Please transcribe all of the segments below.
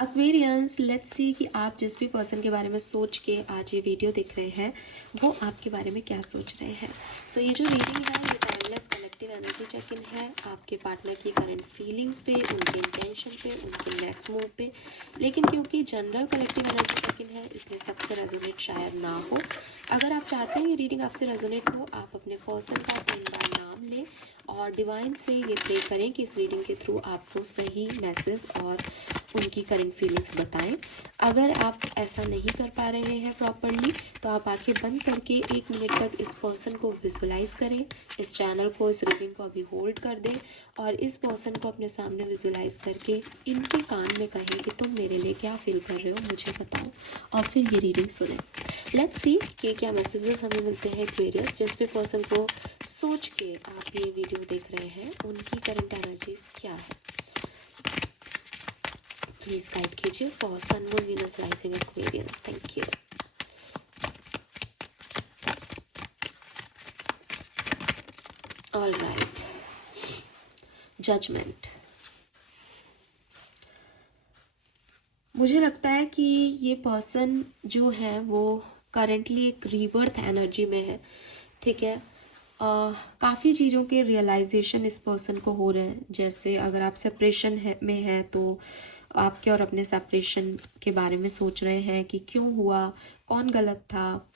Aquarians, let's see कि आप जिस भी पर्सन के बारे में सोच के आज ये वीडियो देख रहे हैं वो आपके बारे में क्या सोच रहे हैं। सो ये जो रीडिंग है ये timeless collective energy check in है आपके पार्टनर की करंट फीलिंग्स पे, उनके इंटेंशन पे, उनके नेक्स्ट मूव पे। लेकिन क्योंकि general collective energy check in है इसलिए सबसे रेजोनेट शायद ना हो। अगर आप चाहते हैं ये रीडिंग आपसे रेजोनेट हो, आप अपने पर्सन का 3 बार नाम लें और डिवाइन से ये प्रे करें कि इस रीडिंग के थ्रू आपको सही मैसेज और उनकी करंट फीलिंग्स बताएं। अगर आप ऐसा नहीं कर पा रहे हैं प्रॉपरली तो आप आंखें बंद करके 1 मिनट तक इस पर्सन को विजुलाइज करें, इस चैनल को, इस रीडिंग को अभी होल्ड कर दें और इस पर्सन को अपने सामने विजुलाइज करके इनके कान में कहें कि तुम मेरे लिए क्या फील कर रहे हो, मुझे बताओ, और फिर ये रीडिंग सुने। लेट्स सी कि क्या मैसेजेस हमें मिलते हैं एक्वेरियस। जिस भी पर्सन को सोच के आप ये वीडियो देख रहे हैं उनकी करंट एनर्जीज क्या है, प्लीज गाइड कीजिए for sun moon Venus rising Aquarians. Thank you. All right, judgement. मुझे लगता है कि ये पर्सन जो है वो करंटली एक रीबर्थ एनर्जी में है, ठीक है। काफ़ी चीज़ों के रियलाइजेशन इस पर्सन को हो रहे हैं। जैसे अगर आप सेपरेशन में है तो आपके और अपने सेपरेशन के बारे में सोच रहे हैं कि क्यों हुआ, कौन गलत था,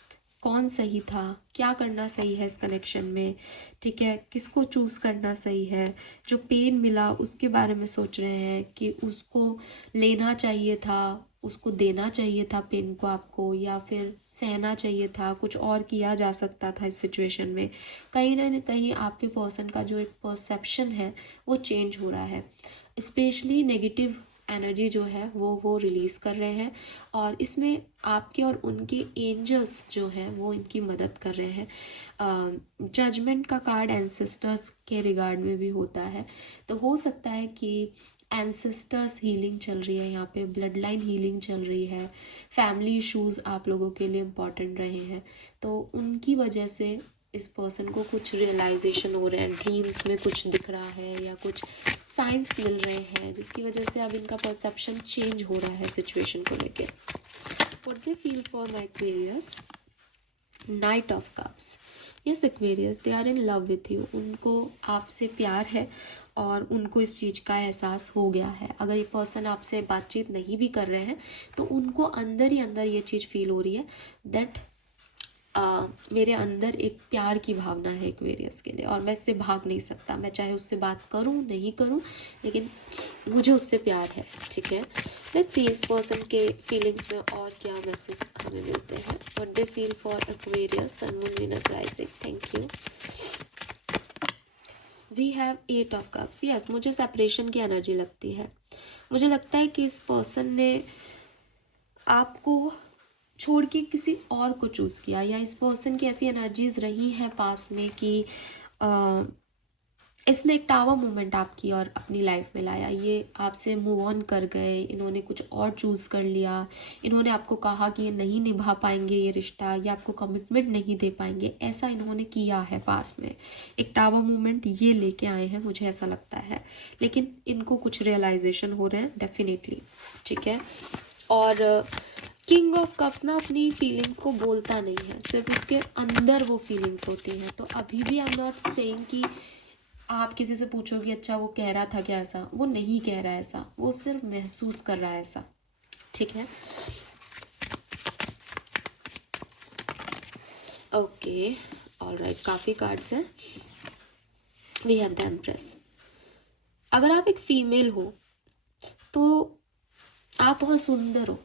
कौन सही था, क्या करना सही है इस कनेक्शन में, ठीक है, किसको चूज़ करना सही है। जो पेन मिला उसके बारे में सोच रहे हैं कि उसको लेना चाहिए था, उसको देना चाहिए था पेन को आपको, या फिर सहना चाहिए था, कुछ और किया जा सकता था इस सिचुएशन में। कहीं ना कहीं आपके पर्सन का जो एक परसेप्शन है वो चेंज हो रहा है। स्पेशली नेगेटिव एनर्जी जो है वो रिलीज़ कर रहे हैं और इसमें आपके और उनके एंजल्स जो हैं वो इनकी मदद कर रहे हैं। जजमेंट का कार्ड एंसेस्टर्स के रिगार्ड में भी होता है, तो हो सकता है कि एंसेस्टर्स हीलिंग चल रही है, यहाँ पे ब्लड लाइन हीलिंग चल रही है, फैमिली इश्यूज आप लोगों के लिए इम्पॉर्टेंट रहे हैं, तो उनकी वजह से इस पर्सन को कुछ रियलाइजेशन हो रहे हैं, ड्रीम्स में कुछ दिख रहा है या कुछ साइंस मिल रहे हैं जिसकी वजह से अब इनका परसेप्शन चेंज हो रहा है सिचुएशन को लेके। What they feel for my Aquarius, knight of cups. Yes Aquarius, they are in love with you. उनको आपसे प्यार है और उनको इस चीज़ का एहसास हो गया है। अगर ये पर्सन आपसे बातचीत नहीं भी कर रहे हैं तो उनको अंदर ही अंदर ये चीज़ फील हो रही है दैट मेरे अंदर एक प्यार की भावना है एक्वेरियस के लिए और मैं इससे भाग नहीं सकता। मैं चाहे उससे बात करूं नहीं करूं लेकिन मुझे उससे प्यार है, ठीक है। लेट्स सी इस पर्सन के फीलिंग्स में और क्या मैसेज हमें मिलते हैं। What they feel for Aquarius, sun moon Venus rising. Thank you. We have 8 of cups. Yes, मुझे सेपरेशन की एनर्जी लगती है। मुझे लगता है कि इस पर्सन ने आपको छोड़ के किसी और को चूज़ किया, या इस पर्सन की ऐसी एनर्जीज रही हैं पास में कि इसने एक टावर मोमेंट आपकी और अपनी लाइफ में लाया। ये आपसे मूव ऑन कर गए, इन्होंने कुछ और चूज़ कर लिया, इन्होंने आपको कहा कि ये नहीं निभा पाएंगे ये रिश्ता, या आपको कमिटमेंट नहीं दे पाएंगे, ऐसा इन्होंने किया है पास में। एक टावर मोमेंट ये लेके आए हैं, मुझे ऐसा लगता है। लेकिन इनको कुछ रियलाइजेशन हो रहे हैं डेफिनेटली, ठीक है। और किंग ऑफ कप्स ना अपनी फीलिंग्स को बोलता नहीं है, सिर्फ उसके अंदर वो फीलिंग्स होती हैं। तो अभी भी आई एम नॉट सेइंग कि आप किसी से पूछोगे अच्छा वो कह रहा था क्या ऐसा, वो नहीं कह रहा है ऐसा, वो सिर्फ महसूस कर रहा है ऐसा, ठीक है। ओके, ऑलराइट, काफ़ी कार्ड्स हैं। We have the empress. अगर आप एक फीमेल हो तो आप बहुत सुंदर हो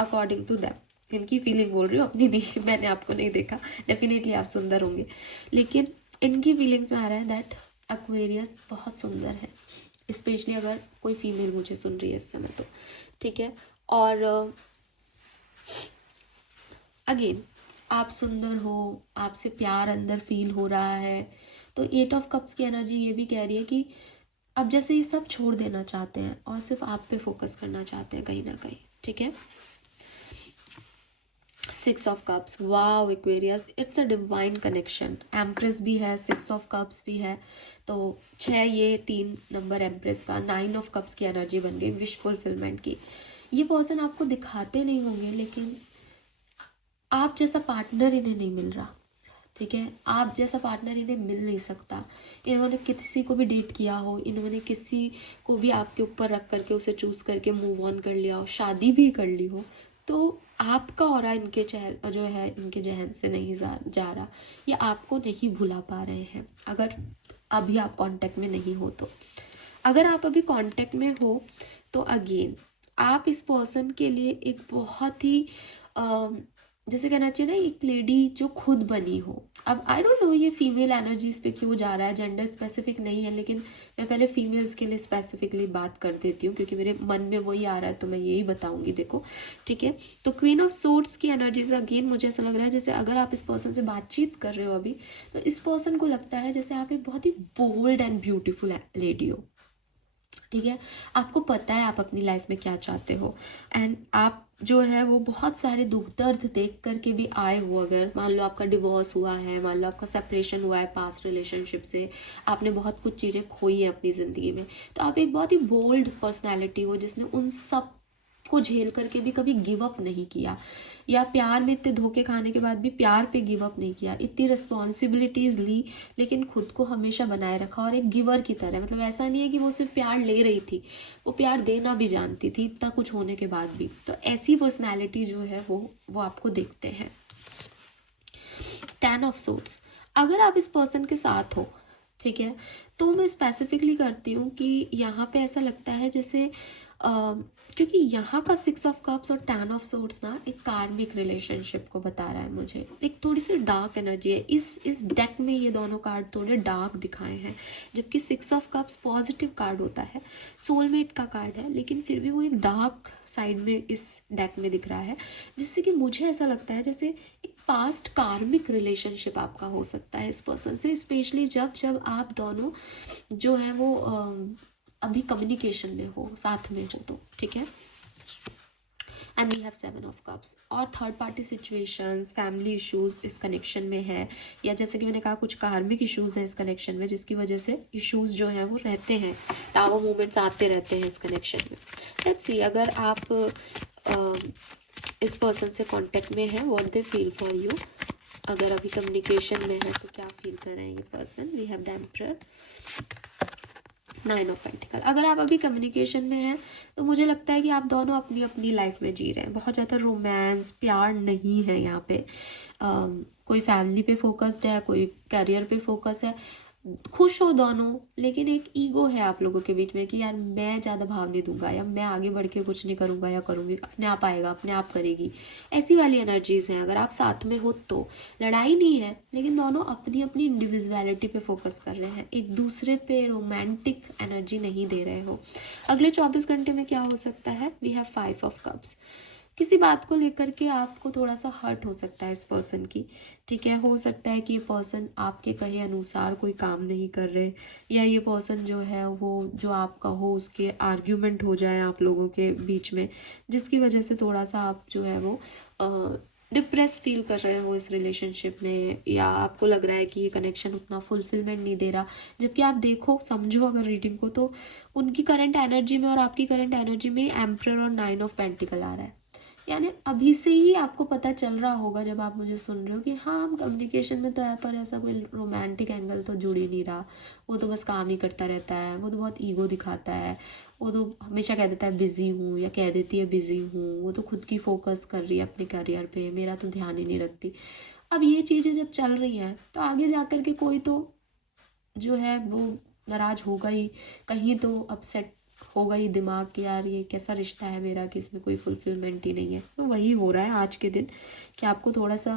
अकॉर्डिंग टू दैम। इनकी फीलिंग बोल रही हूँ, अपनी नहीं, मैंने आपको नहीं देखा, डेफिनेटली आप सुंदर होंगे। लेकिन इनकी फीलिंग्स में आ रहा है दैट एक्वेरियस बहुत सुंदर है, स्पेशली अगर कोई फीमेल मुझे सुन रही है इस समय तो, ठीक है। और अगेन आप सुंदर हो, आपसे प्यार अंदर फील हो रहा है। तो 8 ऑफ कप्स की एनर्जी ये भी कह रही है कि अब जैसे ये सब छोड़ देना चाहते हैं और सिर्फ आप पे फोकस करना चाहते हैं कहीं ना कहीं, ठीक है। Six of cups, wow Aquarius, it's a divine connection. Empress भी है, सिक्स ऑफ कप्स भी है, तो 6, ये 3 नंबर एम्प्रेस का, 9 ऑफ कप्स की एनर्जी बन गई विश फुलफिलमेंट की। ये पर्सन आपको दिखाते नहीं होंगे, लेकिन आप जैसा पार्टनर इन्हें नहीं मिल रहा, ठीक है, आप जैसा पार्टनर इन्हें मिल नहीं सकता। इन्होंने किसी को भी डेट किया हो, इन्होंने किसी को भी आपके ऊपर रख करके उसे चूज़ करके मूव ऑन कर लिया हो, शादी भी कर ली हो, तो आपका ऑरा इनके चेहरे जो है इनके जहन से नहीं जा रहा, या आपको नहीं भुला पा रहे हैं, अगर अभी आप कांटेक्ट में नहीं हो तो। अगर आप अभी कांटेक्ट में हो तो अगेन आप इस पर्सन के लिए एक बहुत ही जैसे कहना चाहिए ना, एक लेडी जो खुद बनी हो। अब आई डोंट नो ये फीमेल एनर्जीज पे क्यों जा रहा है, जेंडर स्पेसिफिक नहीं है, लेकिन मैं पहले फीमेल्स के लिए स्पेसिफिकली बात कर देती हूँ, क्योंकि मेरे मन में वही आ रहा है तो मैं यही बताऊंगी। देखो, ठीक है, तो क्वीन ऑफ सोर्ड्स की एनर्जीज अगेन मुझे ऐसा लग रहा है जैसे अगर आप इस पर्सन से बातचीत कर रहे हो अभी, तो इस पर्सन को लगता है जैसे आप एक बहुत ही बोल्ड एंड ब्यूटीफुल लेडी हो, ठीक है, आपको पता है आप अपनी लाइफ में क्या चाहते हो, एंड आप जो है वो बहुत सारे दुख दर्द देख करके भी आए हो। अगर मान लो आपका डिवोर्स हुआ है, मान लो आपका सेपरेशन हुआ है पास्ट रिलेशनशिप से, आपने बहुत कुछ चीज़ें खोई है अपनी ज़िंदगी में, तो आप एक बहुत ही बोल्ड पर्सनैलिटी हो जिसने उन सब को झेल करके भी कभी गिव अप नहीं किया, या प्यार में इतने धोखे खाने के बाद भी प्यार पे गिव अप नहीं किया, इतनी रिस्पॉन्सिबिलिटीज ली लेकिन खुद को हमेशा बनाए रखा, और एक गिवर की तरह, मतलब ऐसा नहीं है कि वो सिर्फ प्यार ले रही थी, वो प्यार देना भी जानती थी इतना कुछ होने के बाद भी। तो ऐसी पर्सनैलिटी जो है वो आपको देखते हैं। 10 ऑफ सोर्ड्स, अगर आप इस पर्सन के साथ हो, ठीक है, तो मैं स्पेसिफिकली करती हूँ कि यहाँ पे ऐसा लगता है जैसे क्योंकि यहाँ का 6 ऑफ कप्स और 10 ऑफ सोर्ड्स ना एक कार्मिक रिलेशनशिप को बता रहा है मुझे, एक थोड़ी सी डार्क एनर्जी है। इस डेक में ये दोनों कार्ड थोड़े डार्क दिखाए हैं, जबकि 6 ऑफ कप्स पॉजिटिव कार्ड होता है, सोलमेट का कार्ड है, लेकिन फिर भी वो एक डार्क साइड में इस डेक में दिख रहा है, जिससे कि मुझे ऐसा लगता है जैसे एक पास्ट कार्मिक रिलेशनशिप आपका हो सकता है इस पर्सन से, स्पेशली जब जब आप दोनों जो है वो अभी कम्युनिकेशन में हो, साथ में हो तो, ठीक है। And we have 7 of cups, और third party situations, family issues इस कनेक्शन में है, या जैसे कि मैंने कहा कुछ कार्मिक इश्यूज हैं इस कनेक्शन में, जिसकी वजह से इश्यूज जो हैं वो रहते हैं, टावर मूवमेंट्स आते रहते हैं इस कनेक्शन में। लेट्स सी अगर आप इस पर्सन से कांटेक्ट में है, what they feel for you, अगर अभी कम्युनिकेशन में है तो क्या फील कर रहे हैं ये person. We have the emperor, 9 of pentacles, अगर आप अभी कम्युनिकेशन में हैं तो मुझे लगता है कि आप दोनों अपनी अपनी लाइफ में जी रहे हैं, बहुत ज़्यादा रोमांस प्यार नहीं है यहाँ पे। कोई फैमिली पे फोकस्ड है, कोई करियर पे फोकस है, खुश हो दोनों, लेकिन एक ईगो है आप लोगों के बीच में कि यार मैं ज़्यादा भाव नहीं दूंगा, या मैं आगे बढ़ के कुछ नहीं करूंगा या करूंगी, अपने आप आएगा, अपने आप करेगी, ऐसी वाली एनर्जीज हैं। अगर आप साथ में हो तो लड़ाई नहीं है, लेकिन दोनों अपनी अपनी इंडिविजुअलिटी पे फोकस कर रहे हैं, एक दूसरे पे रोमांटिक एनर्जी नहीं दे रहे हो। अगले 24 घंटे में क्या हो सकता है, वी हैव 5 ऑफ कप्स, किसी बात को लेकर के आपको थोड़ा सा हर्ट हो सकता है इस पर्सन की, ठीक है, हो सकता है कि ये पर्सन आपके कहे अनुसार कोई काम नहीं कर रहे, या ये पर्सन जो है वो जो आपका हो उसके आर्ग्यूमेंट हो जाए आप लोगों के बीच में, जिसकी वजह से थोड़ा सा आप जो है वो डिप्रेस फील कर रहे हो इस रिलेशनशिप में, या आपको लग रहा है कि ये कनेक्शन उतना फुलफिलमेंट नहीं दे रहा। जबकि आप देखो समझो अगर रीडिंग को, तो उनकी करंट एनर्जी में और आपकी करंट एनर्जी में एम्परर और 9 ऑफ पेंटिकल आ रहा है, यानी अभी से ही आपको पता चल रहा होगा जब आप मुझे सुन रहे हो कि हाँ हम कम्युनिकेशन में तो है, पर ऐसा कोई रोमांटिक एंगल तो जुड़ ही नहीं रहा, वो तो बस काम ही करता रहता है, वो तो बहुत ईगो दिखाता है, वो तो हमेशा कह देता है बिजी हूँ, या कह देती है बिजी हूँ, वो तो खुद की फोकस कर रही है अपने करियर पे, मेरा तो ध्यान ही नहीं रखती। अब ये चीज़ें जब चल रही हैं तो आगे जा कर के कोई तो जो है वो नाराज होगा ही, कहीं तो अपसेट होगा ही दिमाग कि यार ये कैसा रिश्ता है मेरा कि इसमें कोई फुलफिलमेंट ही नहीं है। तो वही हो रहा है आज के दिन कि आपको थोड़ा सा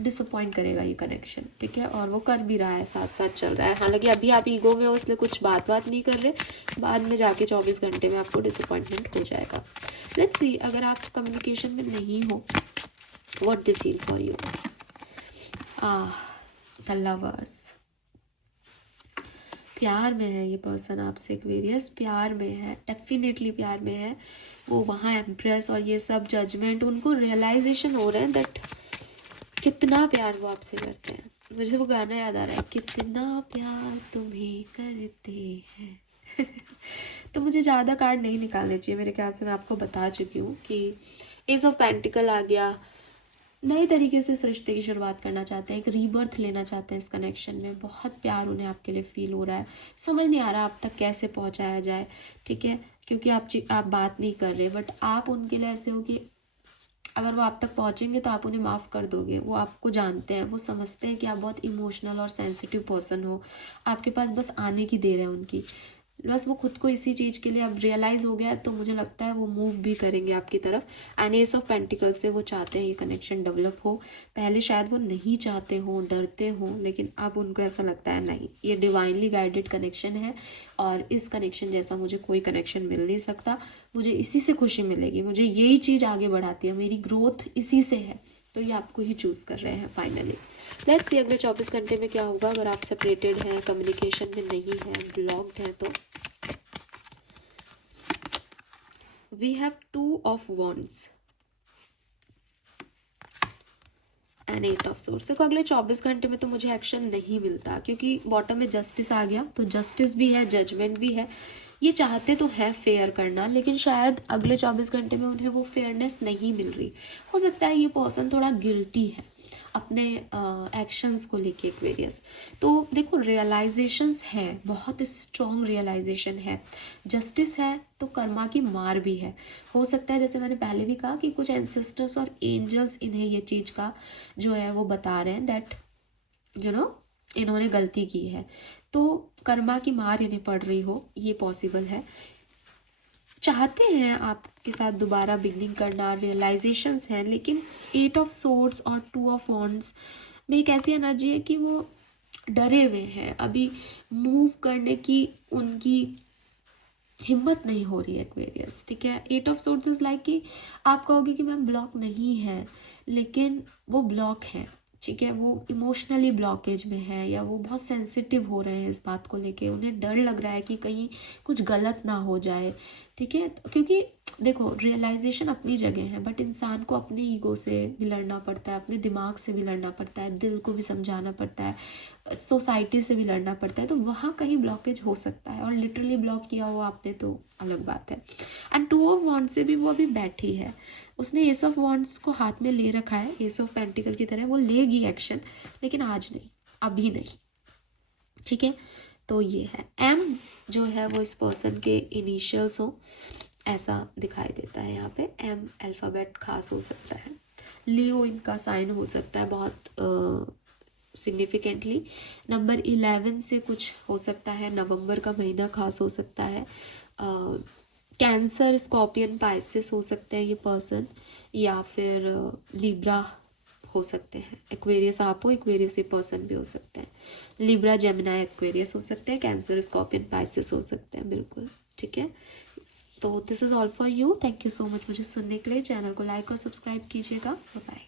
डिसअपॉइंट करेगा ये कनेक्शन, ठीक है, और वो कर भी रहा है, साथ साथ चल रहा है। हालांकि अभी आप ईगो में हो इसलिए कुछ बात नहीं कर रहे, बाद में जाके 24 घंटे में आपको डिसअपॉइंटमेंट हो जाएगा। लेट्स सी अगर आप कम्युनिकेशन में नहीं हो, what they feel for you. The lovers, प्यार में है ये पर्सन आपसे, एक्वेरियस प्यार में है, डेफिनेटली प्यार में है। वो वहाँ एम्प्रेस और ये सब जजमेंट, उनको रियलाइजेशन हो रहा है दैट कितना प्यार वो आपसे करते हैं। मुझे वो गाना याद आ रहा है, कितना प्यार तुम्हें करते हैं। तो मुझे ज़्यादा कार्ड नहीं निकालने चाहिए मेरे ख्याल से। मैं आपको बता चुकी हूँ कि एस ऑफ पेंटिकल आ गया, नए तरीके से इस रिश्ते की शुरुआत करना चाहते हैं, एक रीबर्थ लेना चाहते हैं इस कनेक्शन में। बहुत प्यार उन्हें आपके लिए फील हो रहा है, समझ नहीं आ रहा आप तक कैसे पहुंचाया जाए, ठीक है, क्योंकि आप बात नहीं कर रहे, बट आप उनके लिए ऐसे हो कि अगर वो आप तक पहुंचेंगे तो आप उन्हें माफ़ कर दोगे। वो आपको जानते हैं, वो समझते हैं कि आप बहुत इमोशनल और सेंसिटिव पर्सन हो, आपके पास बस आने की देर है उनकी। बस वो खुद को इसी चीज़ के लिए अब रियलाइज़ हो गया, तो मुझे लगता है वो मूव भी करेंगे आपकी तरफ। एंड एस ऑफ पेंटिकल से वो चाहते हैं ये कनेक्शन डेवलप हो। पहले शायद वो नहीं चाहते हो, डरते हो, लेकिन अब उनको ऐसा लगता है नहीं, ये डिवाइनली गाइडेड कनेक्शन है और इस कनेक्शन जैसा मुझे कोई कनेक्शन मिल नहीं सकता। मुझे इसी से खुशी मिलेगी, मुझे यही चीज़ आगे बढ़ाती है, मेरी ग्रोथ इसी से है। तो ये आपको ही चूज़ कर रहे हैं फाइनली। लेट्स सी अगले 24 घंटे में क्या होगा। अगर आप सेपरेटेड हैं, कम्युनिकेशन में नहीं है, ब्लॉक्ड हैं, तो we have 2 of wands and 8 of swords. देखो अगले 24 घंटे में तो मुझे एक्शन नहीं मिलता, क्योंकि बॉटम में जस्टिस आ गया, तो जस्टिस भी है, जजमेंट भी है। ये चाहते तो है फेयर करना, लेकिन शायद अगले 24 घंटे में उन्हें वो फेयरनेस नहीं मिल रही। हो सकता है ये पर्सन थोड़ा गिल्टी है अपने एक्शंस को लेके एक्वेरियस। तो देखो रियलाइजेशंस है, बहुत स्ट्रॉन्ग रियलाइजेशन है, जस्टिस है, तो कर्मा की मार भी है। हो सकता है जैसे मैंने पहले भी कहा कि कुछ एंसेस्टर्स और एंजल्स इन्हें ये चीज़ का जो है वो बता रहे हैं दैट इन्होंने गलती की है, तो कर्मा की मार इन्हें पड़ रही हो, ये पॉसिबल है। चाहते हैं आपके साथ दोबारा बिगनिंग करना, रियलाइजेशंस हैं, लेकिन 8 ऑफ सोर्ड्स और 2 ऑफ वॉन्ड्स में एक ऐसी एनर्जी है कि वो डरे हुए हैं, अभी मूव करने की उनकी हिम्मत नहीं हो रही है एक्वेरियस, ठीक है। 8 ऑफ सोर्ड्स इज लाइक कि आप कहोगे कि मैम ब्लॉक नहीं है, लेकिन वो ब्लॉक है, ठीक है, वो इमोशनली ब्लॉकेज में है, या वो बहुत सेंसिटिव हो रहे हैं इस बात को लेके, उन्हें डर लग रहा है कि कहीं कुछ गलत ना हो जाए, ठीक है। क्योंकि देखो रियलाइजेशन अपनी जगह है, बट इंसान को अपने ईगो से भी लड़ना पड़ता है, अपने दिमाग से भी लड़ना पड़ता है, दिल को भी समझाना पड़ता है, सोसाइटी से भी लड़ना पड़ता है, तो वहाँ कहीं ब्लॉकेज हो सकता है। और लिटरली ब्लॉक किया हुआ आपने तो अलग बात है। एंड 2 ऑफ वॉन्ड्स से भी वो अभी बैठी है, उसने एस ऑफ वॉन्ड्स को हाथ में ले रखा है, एस ऑफ पेंटिकल की तरह वो लेगी एक्शन, लेकिन आज नहीं, अभी नहीं, ठीक है। तो ये है एम जो है वो इस पर्सन के इनिशियल्स हो, ऐसा दिखाई देता है यहाँ पे। एम अल्फ़ाबेट खास हो सकता है, लियो इनका साइन हो सकता है बहुत सिग्निफिकेंटली। नंबर 11 से कुछ हो सकता है, नवंबर का महीना खास हो सकता है। कैंसर, स्कॉर्पियन, पाइसेस हो सकते हैं ये पर्सन, या फिर लिब्रा हो सकते हैं। एक्वेरियस आप हो, एक्वेरियस ये पर्सन भी हो सकते हैं। लिब्रा, जेमिनाई, एक्वेरियस हो सकते हैं, कैंसर, स्कॉर्पियन, पाइसेस हो सकते हैं, बिल्कुल ठीक है। तो this is all for you, thank you so much मुझे सुनने के लिए। चैनल को लाइक और सब्सक्राइब कीजिएगा। Bye bye.